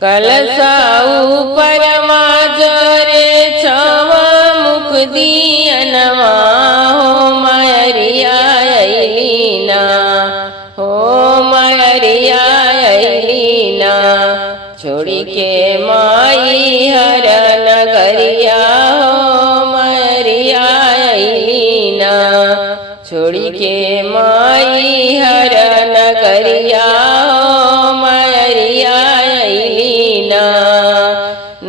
કલસાઉ પરમા જરે છવા મુખ દિયનમાં હો માયરિયા લીના હો માયરિયા લીના છોડી કે માઈ હર નગરિયા હો માયરિયા લીના છોડી કે માઈ હર નગરિયા હો માયરિયા લીના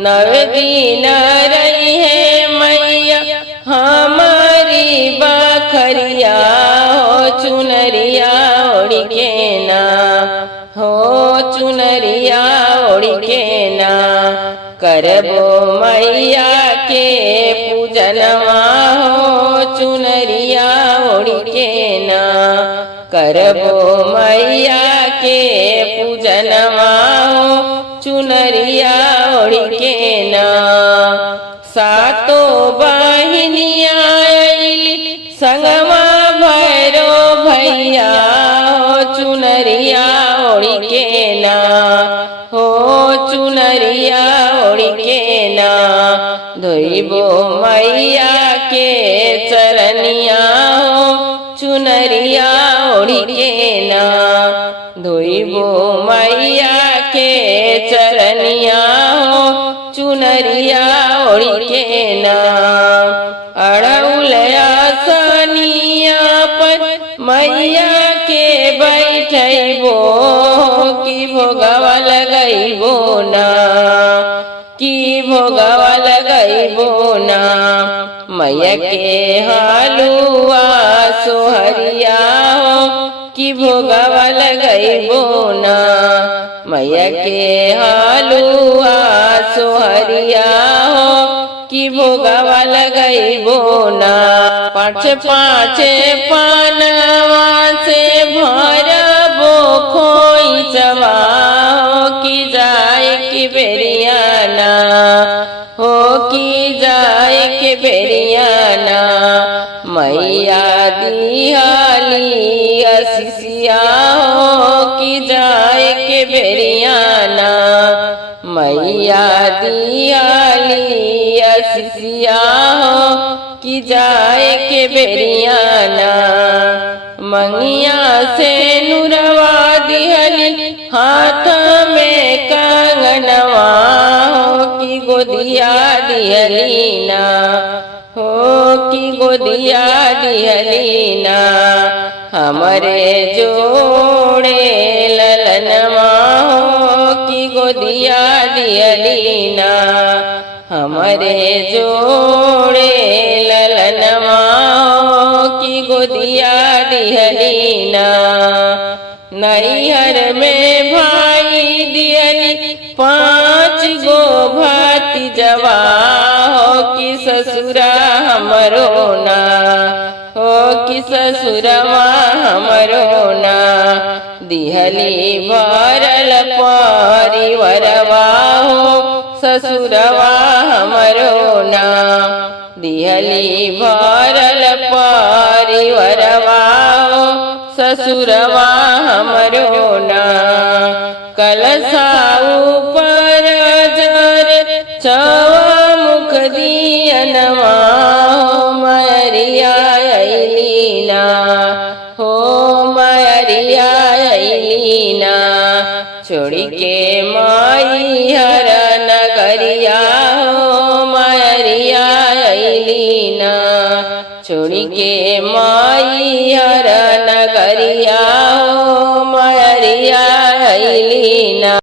नव दिन रही है मैया हमारी बखरिया हो चुनरिया ओढ़ के ना हो चुनरिया ओढ़ के ना करबो मैया के पूजनवा हो चुनरिया ओढ़ के ना करबो मैया के पूजनवा हो चुनरिया ओढ़ के ना सातो बहनिया आइली संगमा भैरो भैया हो चुनरिया ओढ़ के ना हो चुनरिया ओढ़ के ना धोइबो मैया के चरनिया हो चुनरिया ओढ़ के ना धोइबो मैया के चरनिया हो चुनरिया ओढ़ के ना अड़उलया सनिया पर मैया के बैठबो की भोगवा लगइबो ना की भोगवा लगइबो ना मैया के हलुआ सोहरिया हो की भोगवा लगइबो ना मैया के हलुआ सोहरिया हो की भोगवा लगइबो ना पाँच पाँच पानवा से भरबो खोइचवा हो की जाए की बेरियाना हो की जाए के बेरियाना मैया दिहाली असिसिया हो की जाए के बेरियाना मैया दिहाली असिसिया हो की जाए के बेरियाना मंगिया से नुरवा दिहली हाथ में कंगनवा हो की गोदिया दिहलीना हो की गोदिया दिहलीना हमरे जोड़े ललनवा हो की गोदिया दिहलीना हमरे जोड़े ललनवा हो की गोदिया दिहलीना नैहर में भाई दियली 5 गो भतीजवा हो की ससुरा हमरो ना हो की ससुरवा हमरो ना दिहली भरल परिवरवा हो ससुरवा हमरो ना दिहली भरल परिवरवा हो ससुरवा हमरो ना कलसाऊ पर जरे छवा मुख दियनवा हो मायरिया लीना हो मायरिया लीना छोड़ी के माई हर नगरिया हो मायरिया लीना छोड़ी के माई हर नगरिया हो मायरिया लीना।